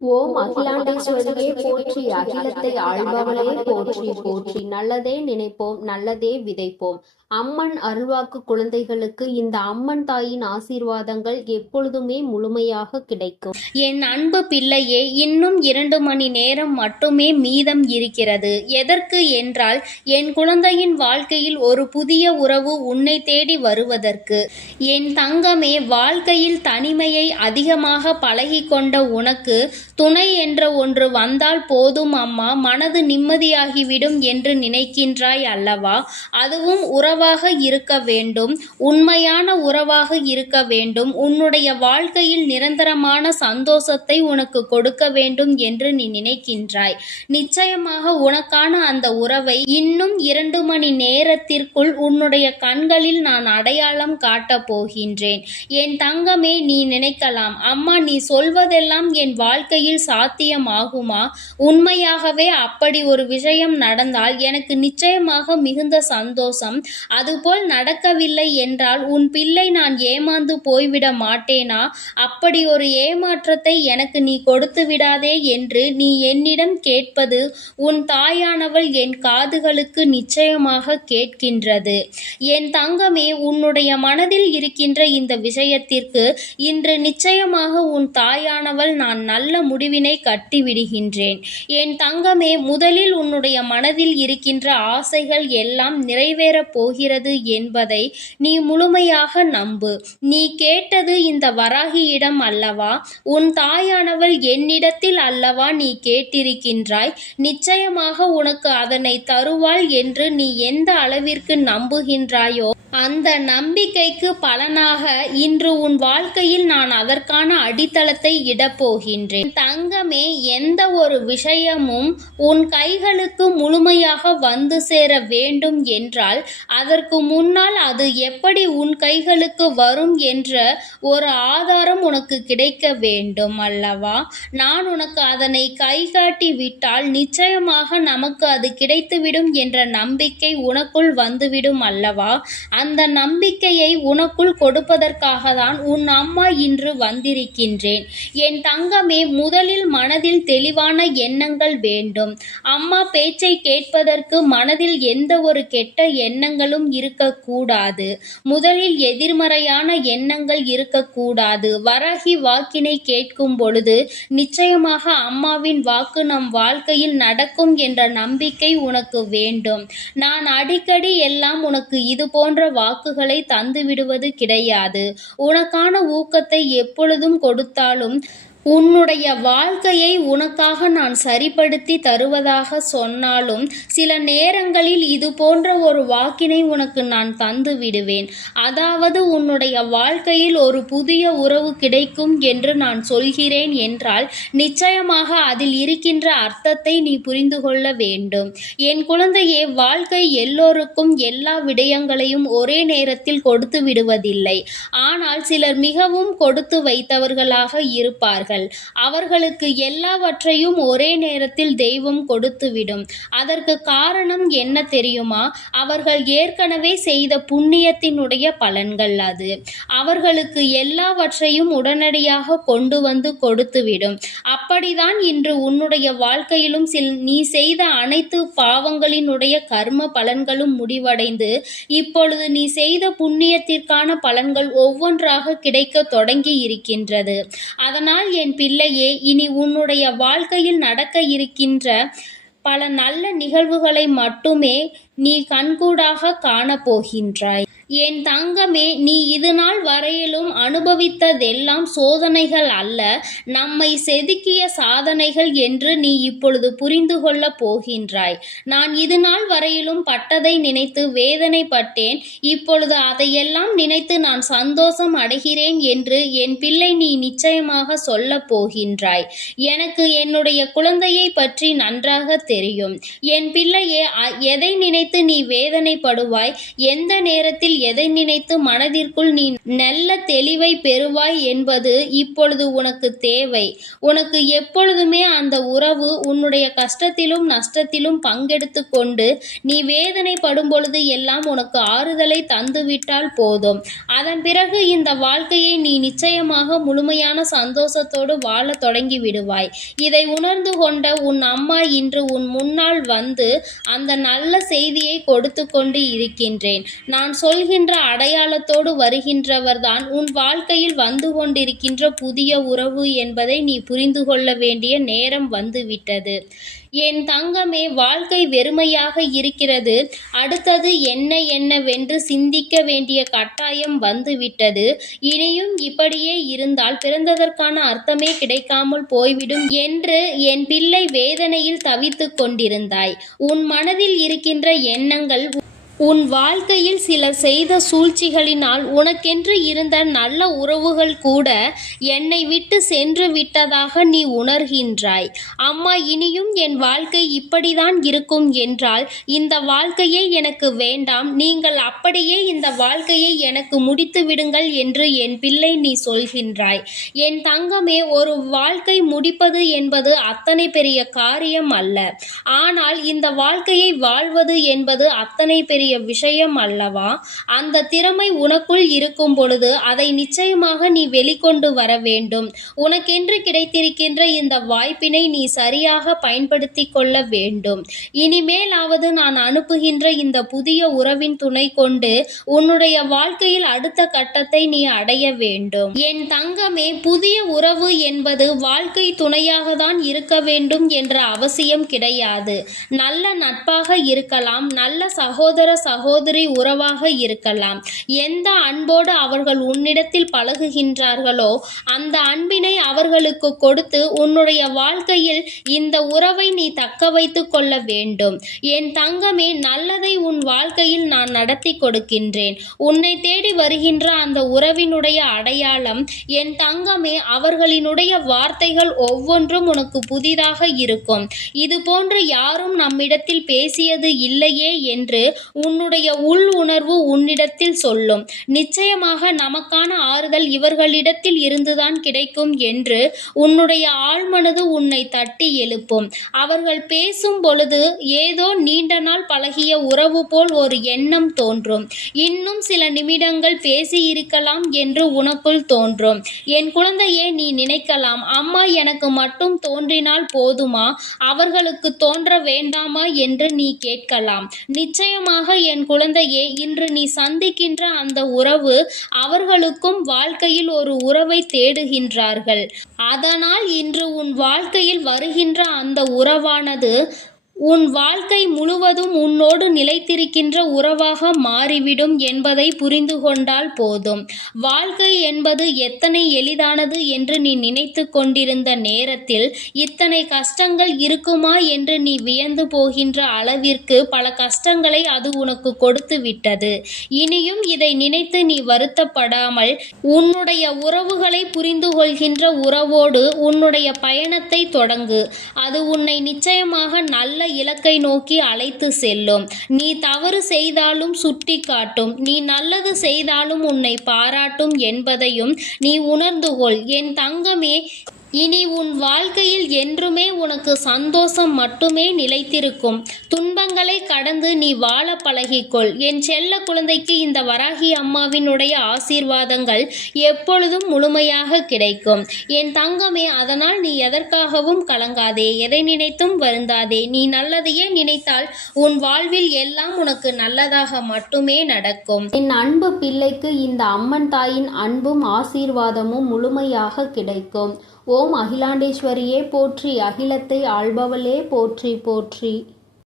ஓம் அகிலாண்டேஸ்வரியே போற்றி, அகிலத்தை ஆள்பவளே போற்றி போற்றி. நல்லதே நினைப்போம், நல்லதே விதைப்போம். அம்மன் அருள்வாக்கு குழந்தைகளுக்கு இந்த அம்மன் தாயின் ஆசீர்வாதங்கள் எப்பொழுதுமே முழுமையாக கிடைக்கும். என் அன்பு பிள்ளையே, இன்னும் 2 மணி நேரம் மட்டுமே மீதம் இருக்கிறது. எதற்கு என்றால், என் குழந்தையின் வாழ்க்கையில் ஒரு புதிய உறவு உன்னை தேடி வருவதற்கு. என் தங்கமே, வாழ்க்கையில் தனிமையை அதிகமாக பழகிக்கொண்ட உனக்கு துணை என்ற ஒன்று வந்தால் போதும் அம்மா, மனது நிம்மதியாகிவிடும் என்று நினைக்கின்றாய் அல்லவா? அதுவும் உறவாக இருக்க வேண்டும், உண்மையான உறவாக இருக்க வேண்டும், உன்னுடைய வாழ்க்கையில் நிரந்தரமான சந்தோஷத்தை உனக்கு கொடுக்க வேண்டும் என்று நீ நினைக்கின்றாய். நிச்சயமாக உனக்கான அந்த உறவை இன்னும் 2 மணி நேரத்திற்குள் உன்னுடைய கண்களில் நான் அடையாளம் காட்டப் போகின்றேன். என் தங்கமே, நீ நினைக்கலாம், அம்மா நீ சொல்வதெல்லாம் என் வாழ்க்கையில் சாத்தியமாகுமா? உண்மையாகவே அப்படி ஒரு விஷயம் நடந்தால் எனக்கு நிச்சயமாக மிகுந்த சந்தோஷம். அதுபோல் நடக்கவில்லை என்றால் உன் பிள்ளை நான் ஏமாந்து போய்விட மாட்டேனா? அப்படி ஒரு ஏமாற்றத்தை எனக்கு நீ கொடுத்து விடாதே என்று நீ என்னிடம் கேட்பது உன் தாயானவள் என் காதுகளுக்கு நிச்சயமாக கேட்கின்றது. என் தங்கமே, உன்னுடைய மனதில் இருக்கின்ற இந்த விஷயத்திற்கு இன்று நிச்சயமாக உன் தாயானவள் நான் நல்ல முடிவினை கட்டிவிடுகின்றேன். என் தங்கமே, முதலில் உன்னுடைய மனதில் இருக்கின்ற ஆசைகள் எல்லாம் நிறைவேறப் போகிறது என்பதை நீ முழுமையாக நம்பு. நீ கேட்டது இந்த வராகியிடம் அல்லவா? உன் தாயானவள் என்னிடத்தில் அல்லவா நீ கேட்டிருக்கின்றாய். நிச்சயமாக உனக்கு அதனை தருவாள் என்று நீ எந்த அளவிற்கு நம்புகின்றாயோ அந்த நம்பிக்கைக்கு பலனாக இன்று உன் வாழ்க்கையில் நான் அதற்கான அடித்தளத்தை இடப்போகின்றேன். தங்கமே, எந்த ஒரு விஷயமும் உன் கைகளுக்கு முழுமையாக வந்து சேர வேண்டும் என்றால் அதற்கு முன்னால் அது எப்படி உன் கைகளுக்கு வரும் என்ற ஒரு ஆதாரம் உனக்கு கிடைக்க வேண்டும் அல்லவா? நான் உனக்கு அதனை கைகாட்டி விட்டால் நிச்சயமாக நமக்கு அது கிடைத்துவிடும் என்ற நம்பிக்கை உனக்குள் வந்துவிடும் அல்லவா? அந்த நம்பிக்கையை உனக்குள் கொடுப்பதற்காக தான் உன் அம்மா இன்று வந்திருக்கின்றேன். என் தங்கமே, முதலில் மனதில் தெளிவான எண்ணங்கள் வேண்டும். அம்மா பேச்சை கேட்பதற்கு மனதில் எந்த ஒரு கெட்ட எண்ணங்களும் இருக்கக்கூடாது. முதலில் எதிர்மறையான எண்ணங்கள் இருக்கக்கூடாது. வராகி வாக்கினை கேட்கும் பொழுது நிச்சயமாக அம்மாவின் வாக்கு நம் வாழ்க்கையில் நடக்கும் என்ற நம்பிக்கை உனக்கு வேண்டும். நான் அடிக்கடி எல்லாம் உனக்கு இது போன்ற வாக்குகளை தந்து விடுவது கிடையாது. உனக்கான ஊக்கத்தை எப்பொழுதும் கொடுத்தாலும் உன்னுடைய வாழ்க்கையை உனக்காக நான் சரிப்படுத்தி தருவதாக சொன்னாலும் சில நேரங்களில் இது போன்ற ஒரு வாக்கினை உனக்கு நான் தந்து விடுவேன். அதாவது உன்னுடைய வாழ்க்கையில் ஒரு புதிய உறவு கிடைக்கும் என்று நான் சொல்கிறேன் என்றால் நிச்சயமாக அதில் இருக்கின்ற அர்த்தத்தை நீ புரிந்து கொள்ள வேண்டும். என் குழந்தையே, வாழ்க்கை எல்லோருக்கும் எல்லா விடயங்களையும் ஒரே நேரத்தில் கொடுத்து விடுவதில்லை. ஆனால் சிலர் மிகவும் கொடுத்து வைத்தவர்களாக இருப்பார்கள். அவர்களுக்கு எல்லாவற்றையும் ஒரே நேரத்தில் தெய்வம் கொடுத்துவிடும். அதற்கு காரணம் என்ன தெரியுமா? அவர்கள் ஏற்கனவே செய்த புண்ணியத்தினுடைய பலன்கள் அது. அவர்களுக்கு எல்லாவற்றையும் உடனடியாக கொண்டு வந்து கொடுத்துவிடும். அப்படிதான் இன்று உன்னுடைய வாழ்க்கையிலும் நீ செய்த அனைத்து பாவங்களினுடைய கர்ம பலன்களும் முடிவடைந்து இப்பொழுது நீ செய்த புண்ணியத்திற்கான பலன்கள் ஒவ்வொன்றாக கிடைக்க தொடங்கி இருக்கின்றது. அதனால் என் பிள்ளையே, இனி உன்னுடைய வாழ்க்கையில் நடக்க இருக்கின்ற பல நல்ல நிகழ்வுகளை மட்டுமே நீ கண்கூடாக காணப்போகின்றாய். என் தங்கமே, நீ இது நாள் வரையிலும் அனுபவித்ததெல்லாம் சோதனைகள் அல்ல, நம்மை செதுக்கிய சாதனைகள் என்று நீ இப்பொழுது புரிந்து கொள்ள போகின்றாய். நான் இது நாள் வரையிலும் பட்டதை நினைத்து வேதனைப்பட்டேன். இப்பொழுது அதையெல்லாம் நினைத்து நான் சந்தோஷம் அடைகிறேன் என்று என் பிள்ளை நீ நிச்சயமாக சொல்ல போகின்றாய். எனக்கு என்னுடைய குழந்தையை பற்றி நன்றாக தெரியும். என் பிள்ளையே, எதை நினைத்து நீ வேதனைப்படுவாய், எந்த நேரத்தில் எதை நினைத்து மனதிற்குள் நீ நல்ல தெளிவை பெறுவாய் என்பது இப்பொழுது உனக்கு தேவை. உனக்கு எப்பொழுதுமே அந்த உறவு உன்னுடைய கஷ்டத்திலும் நஷ்டத்திலும் பங்கெடுத்து கொண்டு நீ வேதனைப்படும் பொழுது எல்லாம் உனக்கு ஆறுதலை தந்துவிட்டால் போதும். அதன் பிறகு இந்த வாழ்க்கையை நீ நிச்சயமாக முழுமையான சந்தோஷத்தோடு வாழ தொடங்கி விடுவாய். இதை உணர்ந்து கொண்ட உன் அம்மா இன்று உன் முன்னால் வந்து அந்த நல்ல செய்தியை கொடுத்து கொண்டு இருக்கின்றேன். நான் சொல்கின்ற அடையாளத்தோடு வருகின்றவர்தான் உன் வாழ்க்கையில் வந்து கொண்டிருக்கின்ற புதிய உறவு என்பதை நீ புரிந்து கொள்ள வேண்டிய நேரம் வந்துவிட்டது. என் தங்கமே, வாழ்க்கை வெறுமையாக இருக்கிறது. அடுத்தது என்னவென்று சிந்திக்க வேண்டிய கட்டாயம் வந்துவிட்டது. இனியும் இப்படியே இருந்தால் பிறந்ததற்கான அர்த்தமே கிடைக்காமல் போய்விடும் என்று என் பிள்ளை வேதனையில் தவித்துக் கொண்டிருந்தாய். உன் மனதில் இருக்கின்ற எண்ணங்கள் உன் வாழ்க்கையில் சிலர் செய்த சூழ்ச்சிகளினால் உனக்கென்று இருந்த நல்ல உறவுகள் கூட என்னை விட்டு சென்று விட்டதாக நீ உணர்கின்றாய். அம்மா, இனியும் என் வாழ்க்கை இப்படிதான் இருக்கும் என்றால் இந்த வாழ்க்கையே எனக்கு வேண்டாம், நீங்கள் அப்படியே இந்த வாழ்க்கையை எனக்கு முடித்து விடுங்கள் என்று என் பிள்ளை நீ சொல்கின்றாய். என் தங்கமே, ஒரு வாழ்க்கை முடிப்பது என்பது அத்தனை பெரிய காரியம் அல்ல. ஆனால் இந்த வாழ்க்கையை வாழ்வது என்பது அத்தனை பெரிய விஷயம் அல்லவா? அந்த திறமை உனக்குள் இருக்கும் பொழுது அதை நிச்சயமாக நீ வெளிக்கொண்டு வர வேண்டும். உனக்கென்று கிடைத்திருக்கின்ற இந்த வாய்ப்பினை நீ சரியாக பயன்படுத்தி கொள்ள வேண்டும். இனிமேலாவது நான் அனுப்புகின்ற இந்த புதிய உறவின் துணை கொண்டு உன்னுடைய வாழ்க்கையில் அடுத்த கட்டத்தை நீ அடைய வேண்டும். என் தங்கமே, புதிய உறவு என்பது வாழ்க்கை துணையாக தான் இருக்க வேண்டும் என்ற அவசியம் கிடையாது. நல்ல நட்பாக இருக்கலாம், நல்ல சகோதர சகோதரி உறவாக இருக்கலாம். எந்த அன்போடு அவர்கள் உன்னிடத்தில் பழகுகின்றார்களோ அந்த அன்பினை அவர்களுக்கு கொடுத்து உன்னுடைய வாழ்க்கையில் இந்த உறவை நீ தக்க வைத்துக் கொள்ள வேண்டும். என் தங்கமே, நல்லதை உன் வாழ்க்கையில் நான் நடத்தி கொடுக்கின்றேன். உன்னை தேடி வருகின்ற அந்த உறவினுடைய அடையாளம் என் தங்கமே, அவர்களினுடைய வார்த்தைகள் ஒவ்வொன்றும் உனக்கு புதிதாக இருக்கும். இது போன்று யாரும் நம்மிடத்தில் பேசியது இல்லையே என்று உன்னுடைய உள் உணர்வு உன்னிடத்தில் சொல்லும். நிச்சயமாக நமக்கான ஆறுதல் இவர்களிடத்தில் இருந்துதான் கிடைக்கும் என்று உன்னுடைய ஆழ்மனது உன்னை தட்டி எழுப்பும். அவர்கள் பேசும் பொழுது ஏதோ நீண்ட நாள் பழகிய உறவு போல் ஒரு எண்ணம் தோன்றும். இன்னும் சில நிமிடங்கள் பேசியிருக்கலாம் என்று உனக்குள் தோன்றும். என் குழந்தையே, நீ நினைக்கலாம், அம்மா எனக்கு மட்டும் தோன்றினால் போதுமா, அவர்களுக்கு தோன்ற வேண்டாமா என்று நீ கேட்கலாம். நிச்சயமாக என் குழந்தையே, இன்று நீ சந்திக்கின்ற அந்த உறவு அவர்களுக்கும் வாழ்க்கையில் ஒரு உறவை தேடுகின்றார்கள். அதனால் இன்று உன் வாழ்க்கையில் வருகின்ற அந்த உறவானது உன் வாழ்க்கை முழுவதும் உன்னோடு நிலைத்திருக்கின்ற உறவாக மாறிவிடும் என்பதை புரிந்து கொண்டால் போதும். வாழ்க்கை என்பது எத்தனை எளிதானது என்று நீ நினைத்து கொண்டிருந்த நேரத்தில் இத்தனை கஷ்டங்கள் இருக்குமா என்று நீ வியந்து போகின்ற அளவிற்கு பல கஷ்டங்களை அது உனக்கு கொடுத்து விட்டது. இனியும் இதை நினைத்து நீ வருத்தப்படாமல் உன்னுடைய உறவுகளை புரிந்து கொள்கின்ற உறவோடு உன்னுடைய பயணத்தை தொடங்கு. அது உன்னை நிச்சயமாக நல்ல இலக்கை நோக்கி அழைத்து செல்லும். நீ தவறு செய்தாலும் சுட்டி காட்டும், நீ நல்லது செய்தாலும் உன்னை பாராட்டும் என்பதையும் நீ உணர்ந்து கொள். என் தங்கமே, இனி உன் வாழ்க்கையில் என்றுமே உனக்கு சந்தோஷம் மட்டுமே நிலைத்திருக்கும். துன்பங்களை கடந்து நீ வாழ பழகிக்கொள். என் செல்ல குழந்தைக்கு இந்த வராகி அம்மாவினுடைய ஆசீர்வாதங்கள் எப்பொழுதும் முழுமையாக கிடைக்கும். என் தங்கமே, அதனால் நீ எதற்காகவும் கலங்காதே, எதை நினைத்தும் வருந்தாதே. நீ நல்லதையே நினைத்தால் உன் வாழ்வில் எல்லாம் உனக்கு நல்லதாக மட்டுமே நடக்கும். என் அன்பு பிள்ளைக்கு இந்த அம்மன் தாயின் அன்பும் ஆசீர்வாதமும் முழுமையாக கிடைக்கும். ஓம் அகிலாண்டேஸ்வரியே போற்றி, அகிலத்தை ஆள்பவளே போற்றி போற்றி.